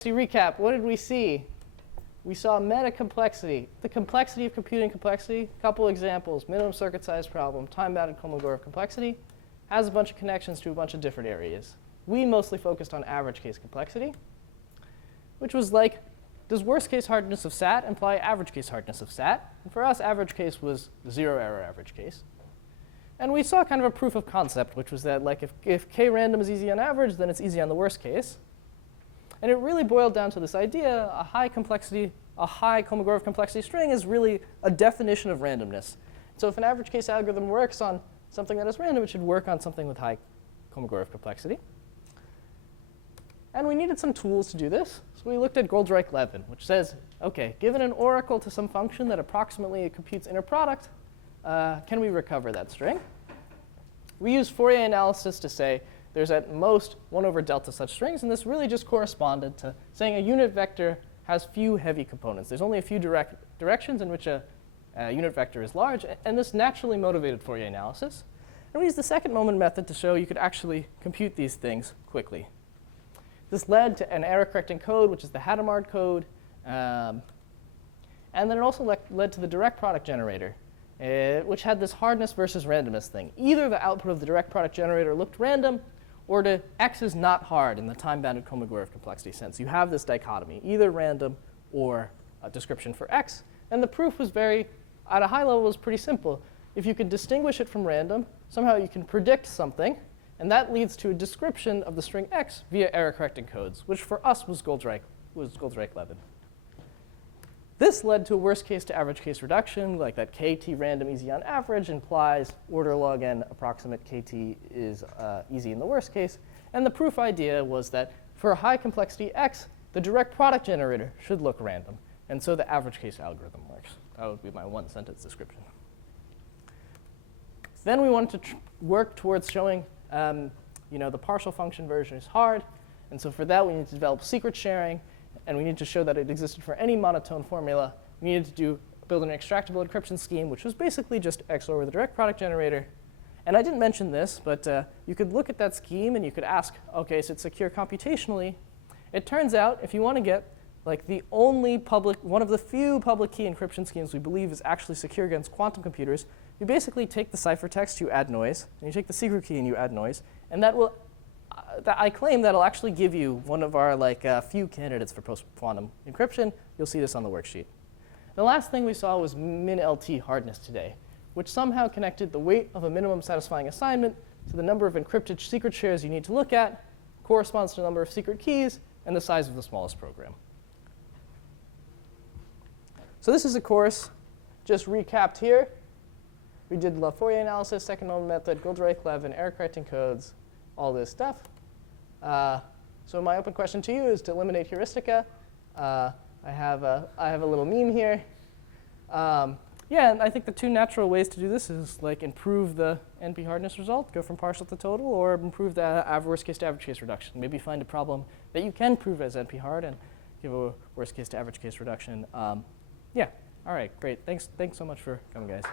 To recap, what did we see? We saw metacomplexity, the complexity of computing complexity. A couple examples: minimum circuit size problem, time-bounded Kolmogorov complexity, has a bunch of connections to a bunch of different areas. We mostly focused on average case complexity, which was like, does worst case hardness of SAT imply average case hardness of SAT? And for us, average case was zero error average case. And we saw kind of a proof of concept, which was that like if k random is easy on average, then it's easy on the worst case. And it really boiled down to this idea: a high Kolmogorov complexity string is really a definition of randomness. So if an average case algorithm works on something that is random, it should work on something with high Kolmogorov complexity. And we needed some tools to do this. So we looked at Goldreich-Levin, which says, OK, given an oracle to some function that approximately computes inner product, can we recover that string? We use Fourier analysis to say there's at most 1 over delta such strings. And this really just corresponded to saying a unit vector has few heavy components. There's only a few directions in which a unit vector is large. And this naturally motivated Fourier analysis. And we used the second moment method to show you could actually compute these things quickly. This led to an error-correcting code, which is the Hadamard code. And then it also led to the direct product generator, which had this hardness versus randomness thing. Either the output of the direct product generator looked random, or x is not hard in the time-bounded Kolmogorov complexity sense. You have this dichotomy, either random or a description for x. And the proof was at a high level, was pretty simple. If you could distinguish it from random, somehow you can predict something. And that leads to a description of the string x via error-correcting codes, which for us was Goldreich-Levin. This led to a worst case to average case reduction, like that kt random easy on average implies order log n approximate kt is easy in the worst case. And the proof idea was that for a high complexity x, the direct product generator should look random. And so the average case algorithm works. That would be my one-sentence description. Then we wanted to work towards showing the partial function version is hard. And so for that, we need to develop secret sharing. And we need to show that it existed for any monotone formula. We needed to build an extractable encryption scheme, which was basically just XOR with a direct product generator. And I didn't mention this, but you could look at that scheme and you could ask, OK, so it's secure computationally. It turns out, if you want to get like the only one of the few public key encryption schemes we believe is actually secure against quantum computers, you basically take the ciphertext, you add noise, and you take the secret key and you add noise. And that will I claim that'll actually give you one of our few candidates for post-quantum encryption. You'll see this on the worksheet. The last thing we saw was min-LT hardness today, which somehow connected the weight of a minimum satisfying assignment to the number of encrypted secret shares you need to look at, corresponds to the number of secret keys, and the size of the smallest program. So this is a course just recapped here. We did the Fourier analysis, second moment method, Goldreich-Levin, error-correcting codes, all this stuff. So my open question to you is to eliminate heuristica. I have a little meme here. Yeah, and I think the two natural ways to do this is like improve the NP hardness result, go from partial to total, or improve the worst case to average case reduction. Maybe find a problem that you can prove as NP hard and give a worst case to average case reduction. Yeah, all right, great. Thanks so much for coming, guys.